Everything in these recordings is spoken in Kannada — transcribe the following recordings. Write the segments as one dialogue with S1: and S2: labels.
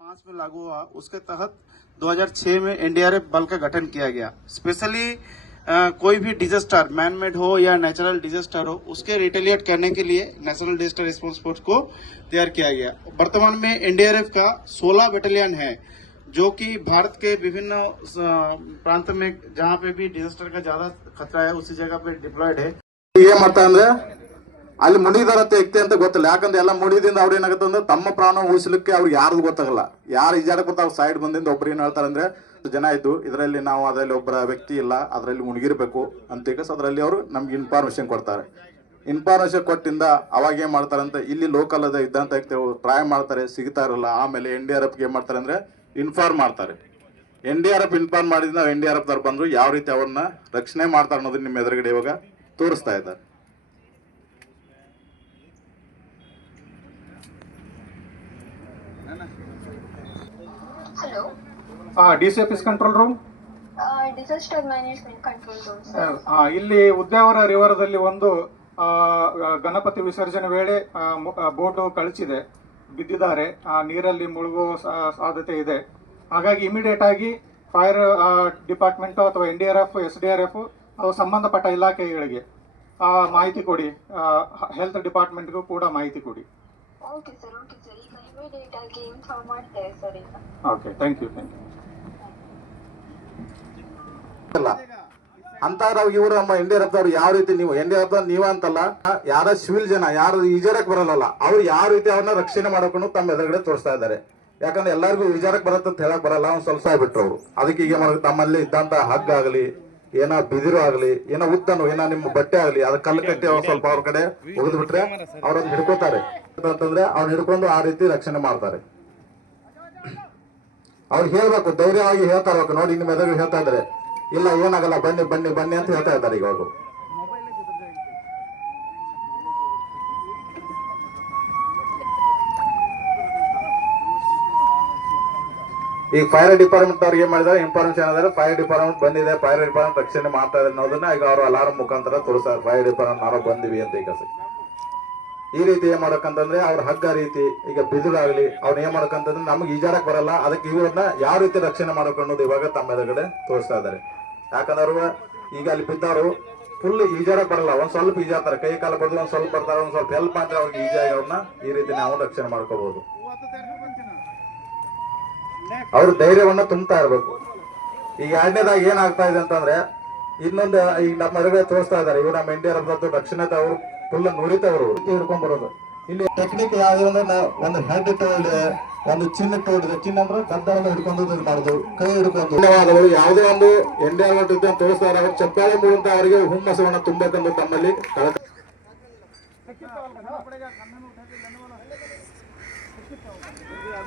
S1: पाँच में लागू हुआ। उसके तहत 2006 में एनडीआरएफ बल का गठन किया गया। स्पेशली कोई भी डिजास्टर मैनमेड हो या नेचुरल डिजास्टर हो, उसके रिटेलिएट करने के लिए नेशनल डिजास्टर रिस्पॉन्स फोर्स को तैयार किया गया। वर्तमान में एनडीआरएफ का 16 बटालियन है, जो कि भारत के विभिन्न प्रांत में जहाँ पे भी डिजास्टर का ज़्यादा खतरा है, उसी जगह पे डिप्लॉयड है।
S2: ये मत ಅಲ್ಲಿ ಮುಣಿದಾರತ್ತೆ ವ್ಯಕ್ತಿ ಅಂತ ಗೊತ್ತಿಲ್ಲ. ಯಾಕಂದ್ರೆ ಎಲ್ಲ ಮುಣಿದಿಂದ ಅವ್ರು ಏನಾಗುತ್ತೆ ಅಂದ್ರೆ ತಮ್ಮ ಪ್ರಾಣ ಉಳಿಸಲಿಕ್ಕೆ ಅವ್ರಿಗೆ ಯಾರ್ದು ಗೊತ್ತಾಗಲ್ಲ. ಯಾರು ಈಜಾಡಕ್ಕೆ ಬರ್ತಾರೆ ಸೈಡ್ ಬಂದಿಂದ ಒಬ್ರು ಏನು ಹೇಳ್ತಾರೆ ಅಂದ್ರೆ, ಜನ ಇದ್ದು, ಇದರಲ್ಲಿ ನಾವು ಅದರಲ್ಲಿ ಒಬ್ಬರ ವ್ಯಕ್ತಿ ಇಲ್ಲ, ಅದರಲ್ಲಿ ಮುಳುಗಿರ್ಬೇಕು ಅಂತ ಅದರಲ್ಲಿ ಅವರು ನಮ್ಗೆ ಇನ್ಫಾರ್ಮೇಶನ್ ಕೊಡ್ತಾರೆ. ಇನ್ಫಾರ್ಮೇಶನ್ ಕೊಟ್ಟಿಂದ ಅವಾಗ ಏನ್ ಮಾಡ್ತಾರೆ ಅಂತ ಇಲ್ಲಿ ಲೋಕಲ್ ಅದ ಇದ್ದಂತ ಟ್ರೈ ಮಾಡ್ತಾರೆ, ಸಿಗ್ತಾ ಇರಲ್ಲ. ಆಮೇಲೆ ಎನ್ ಡಿ ಆರ್ ಎಫ್ಗೆ ಏನ್ ಮಾಡ್ತಾರೆ ಅಂದ್ರೆ ಇನ್ಫಾರ್ಮ್ ಮಾಡ್ತಾರೆ. N D R F inform ಮಾಡಿದ ನಾವು ಎನ್ ಡಿ ಆರ್ ಎಫ್ ಬಂದರು ಬಂದ್ರು ಯಾವ ರೀತಿ ಅವ್ರನ್ನ ರಕ್ಷಣೆ ಮಾಡ್ತಾರೆ ಅನ್ನೋದನ್ನ ನಿಮ್ಮ ಎದುರುಗಡೆ ಇವಾಗ ತೋರಿಸ್ತಾ ಇದ್ದಾರೆ.
S3: Hello,
S4: D C office control room
S3: uh, disaster management control room, sir.
S4: ಇಲ್ಲಿ ಉದ್ಯಾವರ ರಿವರದಲ್ಲಿ ಒಂದು ಆ, ಗಣಪತಿ ವಿಸರ್ಜನೆ ವೇಳೆ ಆ, ಮು- ಆ, ಬೋಟು ಕಳಚಿದೆ ಬಿದ್ದಿದ್ದಾರೆ. ಆ ನೀರಲ್ಲಿ ಮುಳುಗುವ ಸಾ- ಸಾಧ್ಯತೆ ಇದೆ. ಹಾಗಾಗಿ ಇಮಿಡಿಯೇಟ್ ಆಗಿ ಫೈರ್ ಡಿಪಾರ್ಟ್ಮೆಂಟ್ ಅಥವಾ N D R F S D R F ಅವು ಸಂಬಂಧಪಟ್ಟ ಇಲಾಖೆಗಳಿಗೆ ಆ, ಮಾಹಿತಿ ಕೊಡಿ. ಹೆಲ್ತ್ ಡಿಪಾರ್ಟ್ಮೆಂಟ್ಗೂ ಕೂಡ ಮಾಹಿತಿ ಕೊಡಿ.
S3: Okay, sir, okay, sir.
S4: Okay thank you thank you
S2: ಇಲ್ಲ. ಅಂತ ಇವರು ನಮ್ಮ ಇಂಡಿಯಾ ರಫ್ತವ್ರು ಯಾವ ರೀತಿ ನೀವು ಎನ್ ಡಿ ಆರ್ ನೀವ ಅಂತಲ್ಲ, ಯಾರ ಸಿವಿಲ್ ಜನ, ಯಾರು ಈಜಾರಕ್ ಬರಲ್ಲ ಅವ್ರು ಯಾವ ರೀತಿ ಅವ್ರನ್ನ ರಕ್ಷಣೆ ಮಾಡ್ಕೊಂಡು ತಮ್ಮ ಎದುರುಗಡೆ ತೋರಿಸ್ತಾ ಇದ್ದಾರೆ. ಯಾಕಂದ್ರೆ ಎಲ್ಲರಿಗೂ ಈಜಾರಕ್ ಬರತ್ತಂತ ಹೇಳಕ್ ಬರಲ್ಲ ಅವ್ನು ಸ್ವಲ್ಪ ಬಿಟ್ರು ಅವರು. ಅದಕ್ಕೆ ಈಗ ತಮ್ಮಲ್ಲಿ ಇದ್ದಂತ ಹಗ್ಗ ಆಗಲಿ ಏನೋ ಬಿದಿರು ಆಗ್ಲಿ, ಏನೋ ಉದ್ದನು, ಏನೋ ನಿಮ್ಮ ಬಟ್ಟೆ ಆಗ್ಲಿ ಅದ ಕಲ್ಲು ಕಟ್ಟಿ ಸ್ವಲ್ಪ ಅವ್ರ ಕಡೆ ಒಗೆದು ಬಿಟ್ರೆ ಅವ್ರನ್ನ ಹಿಡ್ಕೋತಾರೆ. ಅಂತಂದ್ರೆ ಅವ್ನ ಹಿಡ್ಕೊಂಡು ಆ ರೀತಿ ರಕ್ಷಣೆ ಮಾಡ್ತಾರೆ. ಅವ್ರು ಹೇಳ್ಬೇಕು, ಧೈರ್ಯವಾಗಿ ಹೇಳ್ತಾ ಇರ್ಬೇಕು. ನೋಡಿ ನಿಮ್ಮ ಎದುರು ಹೇಳ್ತಾ ಇದ್ದಾರೆ. ಇಲ್ಲ, ಏನಾಗಲ್ಲ, ಬನ್ನಿ ಬನ್ನಿ ಬನ್ನಿ ಅಂತ ಹೇಳ್ತಾ ಇದ್ದಾರೆ ಈಗ ಅವರು ಈಗ ಫೈರ್ ಡಿಪಾರ್ಟ್ಮೆಂಟ್ ಅವ್ರಿಗೆ ಏನ್ ಮಾಡಿದಾರೆ? ಇನ್ಫಾರ್ಮೇಶನ್ ಏನಾದ್ರೆ ಫೈರ್ ಡಿಪಾರ್ಟ್ಮೆಂಟ್ ಬಂದಿದೆ ಫೈರ್ ಡಿಪಾರ್ಟ್ಮೆಂಟ್ ರಕ್ಷಣೆ ಮಾಡ್ತಾ ಇದೆ ಅನ್ನೋದನ್ನ ಈಗ ಅವರು ಅಲಾರಂ ಮುಖಾಂತರ ತೋರಿಸ್ತಾರೆ. ಫೈರ್ ಡಿಪಾರ್ಟ್ಮೆಂಟ್ ನಾರೋ ಬಂದಿವಿ ಅಂತ ಈಗ ಈ ರೀತಿ ಏನ್ ಮಾಡಕಂತಂದ್ರೆ ಅವ್ರ ಹಗ್ಗ ರೀತಿ, ಈಗ ಬಿದಿರಾಗ್ಲಿ ಅವ್ರು ಏನ್ ಮಾಡಕಂತಂದ್ರೆ ನಮ್ಗೆ ಈಜಾಡಕ್ ಬರಲ್ಲ. ಅದಕ್ಕೆ ಇವ್ರನ್ನ ಯಾವ ರೀತಿ ರಕ್ಷಣೆ ಮಾಡಬೇಕು ಅನ್ನೋದು ಇವಾಗ ತಮ್ಮ ಎದುರುಗಡೆ ತೋರಿಸ್ತಾ ಇದ್ದಾರೆ. ಯಾಕಂದ್ರೆ ಈಗ ಅಲ್ಲಿ ಬಿದ್ದವರು ಫುಲ್ ಈಜಾಡಕ್ ಬರಲ್ಲ. ಒಂದ್ ಸ್ವಲ್ಪ ಈಜಾಡ್ತಾರೆ. ಕೈ ಕಾಲ ಬರ್ದು ಒಂದ್ ಸ್ವಲ್ಪ ಬರ್ತಾರೆ. ಒಂದ್ ಸ್ವಲ್ಪ ಹೆಲ್ಪ್ ಮಾಡಿದ್ರೆ ಅವ್ರಿಗೆ ಈಜಾಗಿ ಅವ್ರನ್ನ ಈ ರೀತಿ ನಾವು ರಕ್ಷಣೆ ಮಾಡ್ಕೋಬಹುದು ಅವ್ರ ಧೈರ್ಯವನ್ನ ತುಂಬ್ತಾ ಇರ್ಬೇಕು. ಈಗ ಎರಡನೇದಾಗ ಏನಾಗ್ತಾ ಇದೆ ಅಂತಂದ್ರೆ ಇನ್ನೊಂದು ಈಗ ನಮ್ಮ ಎದುರುಗಡೆ ತೋರಿಸ್ತಾ ಇದಾರೆ ಇವ್ರು ನಮ್ಮ ಇಂಡಿಯಾ ರಫ್ತು ದಕ್ಷಿಣದ ಅವರು ಫುಲ್ ನುರಿತವರು ಹಿಡ್ಕೊಂಡ್ ಬರೋದು ಇಲ್ಲಿ ಟೆಕ್ನಿಕ್ ಯಾವ್ದು ಅಂದ್ರೆ ಒಂದು ಹೆಡ್ ಟೋಲ್ಡ್ ಒಂದು ಚಿನ್ನ ಟೋಲ್ಡ್ ಚಿನ್ನ ಅಂದ್ರೆ ಗದ್ದವನ್ನು ಹಿಡ್ಕೊಂಡು ಮಾಡುದು ಕೈ ಹಿಡ್ಕೊಂಡು. ಧನ್ಯವಾದಗಳು. ಯಾವುದೇ ಒಂದು ಇಂಡಿಯಾ ಅಂತ ತೋರಿಸ್ತಾ ಇದ್ದಾರೆ. ಚಪ್ಪಾಳೆ ಮೂಲಕ ಅವರಿಗೆ ಹುಮ್ಮಸವನ್ನ ತುಂಬಬೇಕೆಂದು ತಮ್ಮಲ್ಲಿ ಕಳಕ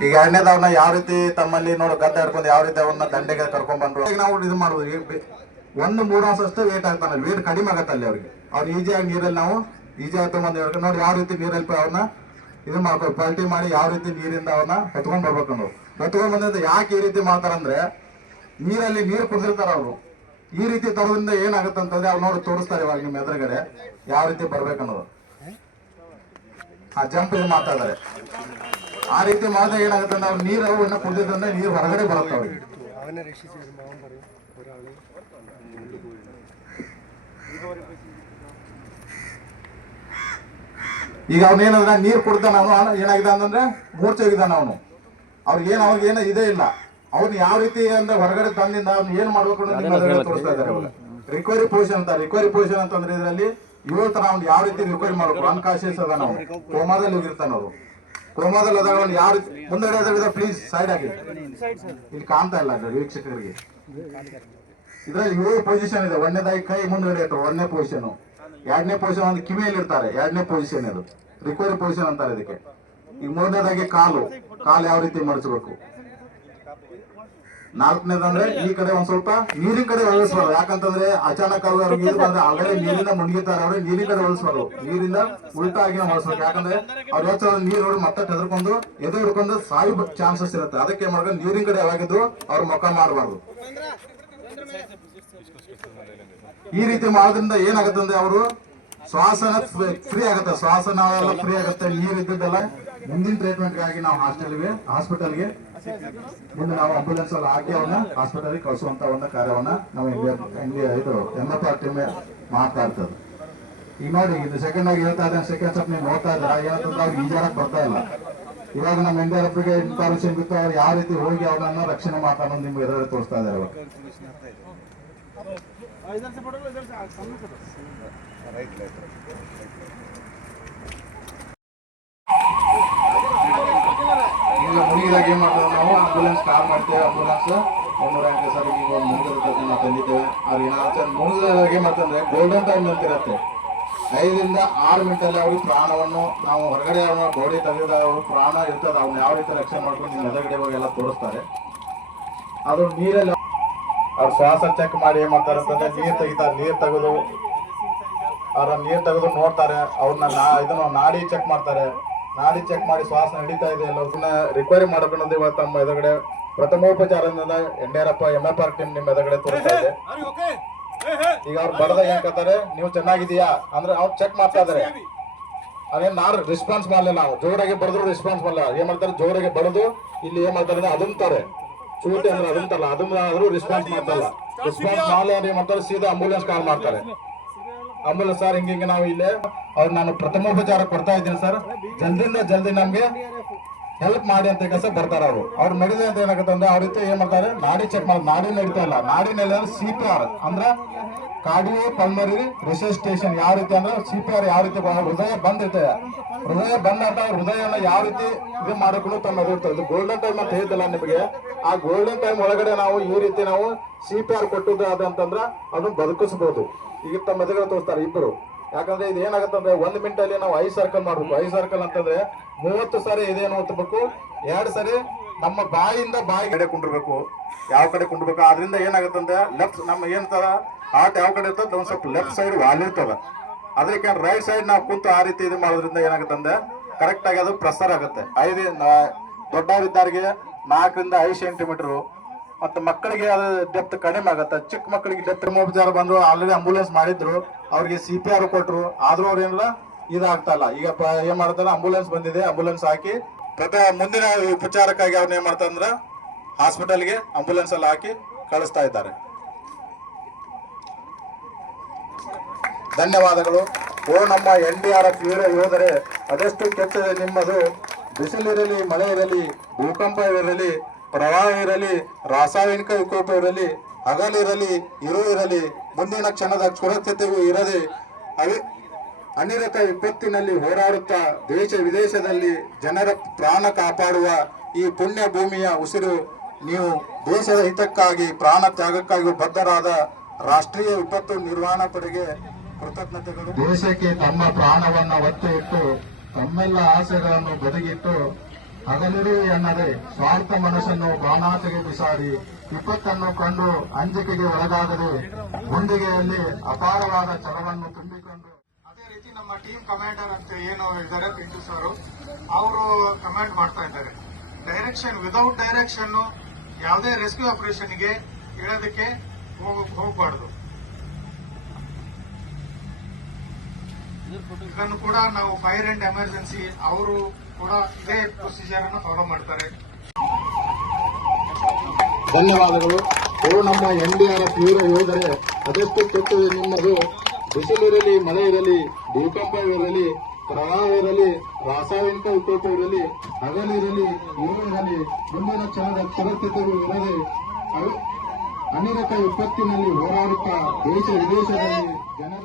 S2: ಈಗ ಎರಡನೇದವ್ರನ್ನ ಯಾವ ರೀತಿ ತಮ್ಮಲ್ಲಿ ನೋಡು ಗದ್ದ ಹಿಡ್ಕೊಂಡು ಯಾವ ರೀತಿ ಅವ್ರನ್ನ ದಂಡೆಗೆ ಕರ್ಕೊಂಡ್ ಬಂದ್ರು? ಈಗ ನಾವು ಇದು ಮಾಡುದು ಒಂದು ಮೂರು ಅವರ್ಸ್ ಅಷ್ಟೇ ವೇಟ್ ಆಗ್ತಾನೆ ವೇಟ್ ಕಡಿಮೆ ಆಗತ್ತೆ ಅಲ್ಲಿ ಅವ್ರಿಗೆ. ಅವ್ರು ಈಜಿಯಾಗಿ ನೀರಲ್ಲಿ ನಾವು ಈಜಿಯಾಗಿ ತಗೊಂಡ್ ನೋಡಿ ಯಾವ ರೀತಿ ನೀರಲ್ಲಿ ಅವ್ರನ್ನ ಇದು ಮಾಡ್ಕೊ ಪಲ್ಟಿ ಮಾಡಿ ಯಾವ ರೀತಿ ನೀರಿಂದ ಅವ್ರನ್ನ ಎತ್ಕೊಂಡ್ ಬರ್ಬೇಕು ನಾವು ಎತ್ಕೊಂಡ್ ಬಂದಿದ್ದು ಯಾಕೆ ಈ ರೀತಿ ಮಾಡ್ತಾರಂದ್ರೆ ನೀರಲ್ಲಿ ನೀರು ಕುಡಿದಿರ್ತಾರ ಅವರು. ಈ ರೀತಿ ತರೋದ್ರಿಂದ ಏನಾಗುತ್ತೆ ಅಂತಂದ್ರೆ ಅವ್ರು ನೋಡಿ ತೋರಿಸ್ತಾರೆ ಇವಾಗ ನಿಮ್ಮ ಎದುರುಗಡೆ ಯಾವ ರೀತಿ ಬರ್ಬೇಕನ್ನೋದು ಆ ಜಂಪ್ ಇದು ಮಾಡ್ತಾ ಆ ರೀತಿ ಮಾತ್ರ ಏನಾಗುತ್ತೆ ಅಂದ್ರೆ ಅವ್ರು ನೀರು ಅವನ್ನ ಇನ್ನ ಕುಡಿದ್ರೆ ನೀರು ಹೊರಗಡೆ ಬರುತ್ತೆ ಅವ್ರಿಗೆ. ಈಗ ಅವನೇನಂದ್ರೆ ನೀರು ಕುಡ್ತಾನ ಅವನು ಏನಾಗಿದೆ ಅಂತಂದ್ರೆ ಮೂರ್ಛೆ ಹೋಗಿದ್ದಾನ ಅವನು. ಅವ್ರಿಗೆ ಏನು ಅವ್ರಿಗೆ ಏನೋ ಇದೇ ಇಲ್ಲ. ಅವ್ನು ಯಾವ ರೀತಿ ಅಂದ್ರೆ ಹೊರಗಡೆ ತಂದಿಂದ ಅವ್ನು ಏನ್ ಮಾಡ್ಬೇಕು ತೋರಿಸ್ತಾ ಇದ್ದಾರೆ ರಿಕವರಿ ಪೊಸಿಷನ್ ಅಂತ ರಿಕವರಿ ಪೊಸಿಷನ್ ಅಂತಂದ್ರೆ ಇದರಲ್ಲಿ ಏಳು ನಾವು ಯಾವ ರೀತಿ ರಿಕವರಿ ಮಾಡಬೇಕು? ಅನ್ಕಾನ್ಶಿಯಸ್ ಅದ ನಾವು. ಕೋಮಾದಲ್ಲಿ ಹೋಗಿರ್ತಾನ ಅವರು. ಕೋಮಾದಲ್ಲಿ ಅದಾಗ ಯಾವ ರೀತಿ ಮುಂದೆ ಪ್ಲೀಸ್ ಸೈಡ್ ಆಗಿ ಇಲ್ಲಿ ಕಾಣ್ತಾ ಇಲ್ಲ ವೀಕ್ಷಕರಿಗೆ. ಇದ್ರಲ್ಲಿ ಏಳು ಪೊಸಿಷನ್ ಇದೆ. ಒಂದನೇದಾಗಿ ಕೈ ಮುಂದೆ ಇಟ್ಟು ಒಂದನೇ ಪೊಸಿಷನ್ ಎರಡನೇ ಪೊಸಿಷನ್ ಒಂದು ಕಿವಿಯಲ್ಲಿ ಇರ್ತಾರೆ. ಎರಡನೇ ಪೊಸಿಷನ್ ಇದು ರಿಕವರಿ ಪೊಸಿಷನ್ ಅಂತಾರೆ ಇದಕ್ಕೆ. ಈಗ ಮೂರನೇದಾಗಿ ಕಾಲು. ಕಾಲು ಯಾವ ರೀತಿ ಮಡಚಬೇಕು? ನಾಲ್ಕನೇದಂದ್ರೆ ಈ ಕಡೆ ಒಂದ್ ಸ್ವಲ್ಪ ನೀರಿನ ಕಡೆ ಹೊಲಿಸ್ಬಾರ್ದು ಯಾಕಂತಂದ್ರೆ ಅಚಾನಕ್ ಅವ್ರು ನೀರು ಬಂದ್ರೆ ಆಲ್ರೆಡಿ ನೀರಿಂದ ಮುಳುಗಿತಾರೆ ಅವ್ರೆ, ನೀರಿನ ಕಡೆ ಹೊಲಿಸ್ಬಾರ್ದು ನೀರಿಂದ ಉಲ್ಟಾ ಆಗಿ ಹೊಲಿಸ್ಬೇಕು ಯಾಕಂದ್ರೆ ಅವ್ರ ಯೋಚನೆ ನೀರು ನೋಡಿ ಮತ್ತೆ ತೆಗೆದುಕೊಂಡು ಎದೆ ಹಿಡ್ಕೊಂಡು ಸಾಯು ಚಾನ್ಸಸ್ ಇರುತ್ತೆ. ಅದಕ್ಕೆ ಮಾಡ್ಬೇಕು? ನೀರಿನ ಕಡೆ ಯಾವಾಗಿದ್ದು ಅವ್ರ ಮುಖ ಮಾಡಬಾರ್ದು ಈ ರೀತಿ ಮಾಡೋದ್ರಿಂದ ಏನಾಗತ್ತಂದ್ರೆ ಅವರು ಶ್ವಾಸನ ಫ್ರೀ ಆಗುತ್ತೆ. ಶ್ವಾಸನ ಫ್ರೀ ಆಗುತ್ತೆ. ನೀರು ಇದ್ದದ್ದೆಲ್ಲ ಮುಂದಿನ ಟ್ರೀಟ್ಮೆಂಟ್ಗಾಗಿ ನಾವು ಹಾಸ್ಟೆಲ್ಗೆ, ಹಾಸ್ಪಿಟಲ್ಗೆ. ಮುಂದೆ ನಾವು ಆಂಬುಲೆನ್ಸ್ ಅಲ್ಲಿ ಹಾಕಿ ಅವನ್ನ ಹಾಸ್ಪಿಟಲ್ಗೆ ಕಳಿಸುವಂತ ಒಂದು ಕಾರ್ಯವನ್ನ ನಾವು ಇಂಡಿಯಾ ಇದು ಎಂ ಎಫ್ ಆರ್ ಟೀಮ್ ಮಾಡ್ತಾ ಇರ್ತದೆ. ಈಗ ನೋಡಿ, ಇದು ಸೆಕೆಂಡ್ ಆಗಿ ಹೇಳ್ತಾ ಇದ್ದೇನೆ ಸೆಕೆಂಡ್ ಸ್ಟೆಪ್ ನೀವು ನೋಡ್ತಾ ಇದ್ದೀರಾ? ಏನಂತಂದ್ರೆ ಅವ್ರಿಗೆ ಈಜಾರಕ್ಕೆ ಬರ್ತಾ ಇಲ್ಲ. ಇವಾಗ ನಮ್ಮ ಇಂಡಿಯಾ ರಫ್ರಿಗೆ ಇನ್ಫಾರ್ಮೇಶನ್ ಬಿತ್ತು ಅವ್ರು ಯಾವ ರೀತಿ ಹೋಗಿ ಅವನನ್ನ ರಕ್ಷಣೆ ಮಾಡ್ತಾನೋ ನಿಮ್ಗೆ ಎದುರು ತೋರಿಸ್ತಾ ಇದ್ದಾರೆ ಇವಾಗ. ಈಗ ಮುಗಿದಾಗ ಏನ್ ಮಾಡ್ತೇವೆ ನಾವು ಆಂಬುಲೆನ್ಸ್ ಕಾಲ್ ಮಾಡ್ತೇವೆ ಆಂಬುಲೆನ್ಸ್ ಒಂದೂರ ಎಂಟು ಸರ್ ಈಗ ಒಂದು ಮುಗಿದ ನಾವು ತಂದಿದ್ದೇವೆ. ಅವ್ರು ಏನಾಗುತ್ತೆ ಮುಗಿದಾಗ ಏನ್ ಮಾಡ್ತಂದ್ರೆ ಗೋಲ್ಡನ್ ಟೈಮ್ ಅಂತ ಇರುತ್ತೆ. ಐದರಿಂದ ಆರು ಮಿನಿಟಲ್ಲಿ ಅವ್ರಿಗೆ ಪ್ರಾಣವನ್ನು ನಾವು ಹೊರಗಡೆ ಅವನ ಗೋಡಿ ತೆಗೆದ ಅವ್ರ ಪ್ರಾಣ ಇರ್ತದೆ ಅವ್ನ ಯಾವ ರೀತಿ ರಕ್ಷಣೆ ಮಾಡ್ಕೊಂಡು ನಿಮ್ಮ ಎದುರುಗಡೆ ಹೋಗಿ ಎಲ್ಲ ತೋರಿಸ್ತಾರೆ. ಅದು ನೀರಲ್ಲಿ ಅವ್ರು ಶ್ವಾಸ ಚೆಕ್ ಮಾಡಿ ಏನ್ ಮಾಡ್ತಾರೆ ಅಂತಂದ್ರೆ ನೀರು ತೆಗಿತಾರೆ ನೀರು ತೆಗೆದು ಅವ್ರ ನೀರು ತೆಗೆದು ನೋಡ್ತಾರೆ, ಅವ್ರನ್ನ ನಾ ಇದನ್ನು ನಾಡಿ ಚೆಕ್ ಮಾಡ್ತಾರೆ. ನಾಡಿ ಚೆಕ್ ಮಾಡಿ ಶ್ವಾಸ ನಡೀತಾ ಇದೆ ಎಲ್ಲವನ್ನ ರಿಕ್ವೈರಿ ಮಾಡ್ಕೊಂಡು ಇವತ್ತು ನಮ್ಮ ಎದುರುಗಡೆ ಪ್ರಥಮೋಪಚಾರದಿಂದ Yediyurappa M F R team ನಿಮ್ಮ ಎದುರುಗಡೆ ತೋರಿಸ್ತಾ ಇದೆ. ಈಗ ಅವ್ರು ಬಡದಾಗ ಏನ್ ಕೇಳ್ತಾರೆ ನೀವು ಚೆನ್ನಾಗಿದೀಯಾ ಅಂದ್ರೆ ಅವ್ರು ಚೆಕ್ ಮಾಡ್ತಾ ಇದಾರೆ. ಅದೇನ್ ನಾರು ರೆಸ್ಪಾನ್ಸ್ ಮಾಡಲಿಲ್ಲ ನಾವು. ಜೋರಾಗಿ ಬರೆದ್ರು ರೆಸ್ಪಾನ್ಸ್ ಮಾಡಲ್ಲ ಏನ್ ಮಾಡ್ತಾರೆ? ಜೋರಾಗಿ ಬಡದು ಇಲ್ಲಿ ಏನ್ ಮಾಡ್ತಾರೆ ಅಂದ್ರೆ ಅದುಂತಾರೆ ಚೂಟಿ ಅಂದ್ರೆ ಅದುಂತಲ್ಲ ಅದನ್ನ ಆದ್ರೂ ರೆಸ್ಪಾನ್ಸ್ ಮಾಡ್ತಲ್ಲ ರೆಸ್ಪಾನ್ಸ್ ಮಾಡಲ್ಲ ಅಂದ್ರೆ ಏನ್ ಮಾಡ್ತಾರೆ? ಸೀದಾ ಆಂಬುಲೆನ್ಸ್ ಕಾಲ್ ಮಾಡ್ತಾರೆ. ಆಂಬುಲೆನ್ಸ್ ಸರ್, ಹಿಂಗೆ ನಾವು ಇಲ್ಲೇ, ಅವ್ರು ನಾನು ಪ್ರಥಮೋಪಚಾರ ಕೊಡ್ತಾ ಇದ್ದೀನಿ ಸರ್. ಜಲ್ದಿಂದ ಜಲ್ದಿ ನಮ್ಗೆ ಹೆಲ್ಪ್ ಮಾಡಿ ಅಂತ ಕೆಲಸ ಬರ್ತಾರೆ ಅವರು. ಅವ್ರು ನಡೆದ ಅಂತ ಏನಾಗುತ್ತೆ ಅಂದ್ರೆ ಅವ್ರ ಏನ್ ಮಾಡ್ತಾರೆ? ನಾಡಿ ಚೆಕ್ ಮಾಡಿ, ನಾಡಿ ನಡೀತಾ ಇಲ್ಲ. ನಾಡಿ ನಡೀತಾರೆ ಸಿ ಪಿ ಆರ್ ಅಂದ್ರೆ ಕಾಡಿಯೋ ಪಲ್ಮರಿ ರಿಸಸ್ಟೇಷನ್ ಯಾವ ರೀತಿ ಅಂದ್ರೆ ಸಿ ಪಿ ಆರ್ ಯಾವ ರೀತಿ ಹೃದಯ ಬಂದಿರ್ತದೆ ಹೃದಯ ಬಂದ ಹೃದಯನ ಯಾವ ರೀತಿ ಇದು ಮಾಡಿಕೊಂಡು ತಮ್ಮ ಇರ್ತದೆ. ಗೋಲ್ಡನ್ ಟೈಮ್ ಅಂತ ಹೇಳ್ತಲ್ಲ ನಿಮಗೆ. ಆ ಗೋಲ್ಡನ್ ಟೈಮ್ ಒಳಗಡೆ ನಾವು ಈ ರೀತಿ ನಾವು ಸಿ ಪಿ ಆರ್ ಕೊಟ್ಟಿದ್ದು ಅದಂತಂದ್ರ ಅದನ್ನ ಬದುಕಿಸಬಹುದು ಈಗ ತಮ್ಮ ಎದುರುಗಡೆ ತೋರಿಸ್ತಾರೆ ಇಬ್ಬರು ಯಾಕಂದ್ರೆ ಇದು ಒಂದ್ ಮಿನಿಟ್ ಅಲ್ಲಿ ನಾವು ಐ ಸರ್ಕಲ್ ಮಾಡ್ಬೇಕು. ಐ ಸರ್ಕಲ್ ಅಂತಂದ್ರೆ ಮೂವತ್ತು ಸಾರಿ ಇದೇನು ಒತ್ತಬೇಕು ಎರಡು ಸರಿ ನಮ್ಮ ಬಾಯಿಂದ ಬಾಯಿ ಕಡೆ ಕುಂಡಿರ್ಬೇಕು. ಯಾವ ಕಡೆ ಕುಂಡ್ಬೇಕು ಅದರಿಂದ ಏನಾಗತ್ತಂದ್ರೆ ಲೆಫ್ಟ್ ನಮ್ಮ ಏನ್ ಹಾರ್ಟ್ ಯಾವ ಕಡೆ ಇರ್ತದೆ? ಒಂದ್ ಸ್ವಲ್ಪ ಲೆಫ್ಟ್ ಸೈಡ್ ವಾಲಿರ್ತದ ಅದಕ್ಕೆ ರೈಟ್ ಸೈಡ್ ನಾವು ಕುಂತು ಆ ರೀತಿ ಇದು ಮಾಡೋದ್ರಿಂದ ಏನಾಗುತ್ತಂದ್ರೆ ಕರೆಕ್ಟ್ ಆಗಿ ಅದು ಪ್ರಸಾರ ಆಗುತ್ತೆ. ಐದು ದೊಡ್ಡವರಿದ್ದಾರಿಗೆ ನಾಲ್ಕರಿಂದ ಐದು ಸೆಂಟಿಮೀಟರ್ ಮತ್ತೆ ಮಕ್ಕಳಿಗೆ ಅದು ಡೆಪ್ತ್ ಕಡಿಮೆ ಆಗತ್ತೆ. ಚಿಕ್ಕ ಮಕ್ಕಳಿಗೆ ಡೆಪ್ತ್ ಉಪಚಾರ ಬಂದ್ರು ಆಲ್ರೆಡಿ ಅಂಬುಲೆನ್ಸ್ ಮಾಡಿದ್ರು, ಅವ್ರಿಗೆ ಸಿ ಪಿ ಆರ್ ಕೊಟ್ರು. ಆದ್ರೂ ಅವ್ರು ಏನಿಲ್ಲ, ಇದಾಗ್ತಾ ಇಲ್ಲ. ಈಗ ಏನ್ ಮಾಡ್ತಾರೆ ಅಂಬುಲೆನ್ಸ್ ಬಂದಿದೆ ಅಂಬುಲೆನ್ಸ್ ಹಾಕಿ ಪ್ರತಿ ಮುಂದಿನ ಉಪಚಾರಕ್ಕಾಗಿ ಅವ್ರನ್ನ ಏನ್ ಮಾಡ್ತಾರೆ ಅಂದ್ರೆ ಹಾಸ್ಪಿಟಲ್ಗೆ ಅಂಬುಲೆನ್ಸ್ ಅಲ್ಲಿ ಹಾಕಿ ಕಳಿಸ್ತಾ ಇದ್ದಾರೆ. ಧನ್ಯವಾದಗಳು. ಓ ನಮ್ಮ ಎನ್ ಡಿ ಆರ್ ಎಫ್ ವೀರ ಯೋಧರೇ, ಅದೆಷ್ಟು ಕೆಟ್ಟದೆ ನಿಮ್ಮದು. ಬಿಸಿಲಿರಲಿ ಮಳೆ ಇರಲಿ ಭೂಕಂಪ ಇರಲಿ ಪ್ರವಾಹ ಇರಲಿ, ರಾಸಾಯನಿಕ ವಿಕೋಪ ಇರಲಿ ಹಗಲಿರಲಿ ಇರು ಇರಲಿ, ಮುಂದಿನ ಕ್ಷಣದ ಸುರಕ್ಷತೆಗೂ ಇರದೆ ಅವಿ, ಅನಿರತ ವಿಪತ್ತಿನಲ್ಲಿ ಹೋರಾಡುತ್ತಾ ದೇಶ ವಿದೇಶದಲ್ಲಿ ಜನರ ಪ್ರಾಣ ಕಾಪಾಡುವ ಈ ಪುಣ್ಯ ಭೂಮಿಯ ಉಸಿರು ನೀವು ದೇಶದ ಹಿತಕ್ಕಾಗಿ, ಪ್ರಾಣ ತ್ಯಾಗಕ್ಕಾಗಿ ಬದ್ಧರಾದ ರಾಷ್ಟ್ರೀಯ ವಿಪತ್ತು ನಿರ್ವಹಣಾ ಪಡೆಗೆ ಕೃತಜ್ಞತೆಗಳು. ದೇಶಕ್ಕೆ ತಮ್ಮ ಪ್ರಾಣವನ್ನು ಒತ್ತೆ ಇಟ್ಟು, ತಮ್ಮೆಲ್ಲ ಆಸೆಗಳನ್ನು ಬದಿಗಿಟ್ಟು ಹಗಲಿರು ಎನ್ನದೆ ಸ್ವಾರ್ಥ ಮನಸ್ಸನ್ನು ಬಾಣಾತೆಗೆ ಬಿಸಾಡಿ ವಿಪತ್ತನ್ನು ಕಂಡು ಅಂಜಿಕೆಗೆ ಒಳಗಾಗದೆ ಗುಂಡಿಗೆಯಲ್ಲಿ ಅಪಾರವಾದ ಚಲವನ್ನು ತುಂಬಿಕೊಂಡು.
S4: ಅದೇ ರೀತಿ ನಮ್ಮ ಟೀಮ್ ಕಮಾಂಡರ್ ಅಂತ ಏನು ಇದ್ದಾರೆ, ಪಿಂಟು ಸರ್. ಅವರು ಕಮಾಂಡ್ ಮಾಡ್ತಾ ಇದ್ದಾರೆ. ಡೈರೆಕ್ಷನ್ ವಿದೌಟ್ ಡೈರೆಕ್ಷನ್ ಯಾವುದೇ ರೆಸ್ಕ್ಯೂ ಆಪರೇಷನ್ಗೆ ಹೋಗಬಾರ್ದು ಹೋಗ್ಬಾರ್ದು. ಇದನ್ನು ಕೂಡ ನಾವು ಫೈರ್ ಅಂಡ್ ಎಮರ್ಜೆನ್ಸಿ ಅವರು ಕೂಡ ಇದೇ ಪ್ರೊಸೀಜರ್ ಅನ್ನು ಫಾಲೋ ಮಾಡ್ತಾರೆ.
S2: ಧನ್ಯವಾದಗಳು. ಅವರು ನಮ್ಮ ಎನ್ ಡಿ ಆರ್ ಎಫ್ ವೀರ ಯೋಧರೇ. ಅದೆಷ್ಟು ಕೆಟ್ಟು ನಿಮ್ಮದು ಬಿಸಿಲಿರಲಿ ಮಳೆ ಇರಲಿ ಭೂಕಂಪ ಇರಲಿ ಪ್ರವಾಹ ಇರಲಿ ರಾಸಾಯನಿಕ ವಿಕೋಪ ಇರಲಿ ಹಗಲಿರಲಿ ಇರಲಿ ಮುಂದಿನ ಕ್ಷಣದ ಸುರಕ್ಷತೆಯೂ ಇರಲಿ ಅನಿರತ ವಿಪತ್ತಿನಲ್ಲಿ ಹೋರಾಡುತ್ತಾ ದೇಶ ವಿದೇಶದಲ್ಲಿ ಜನರ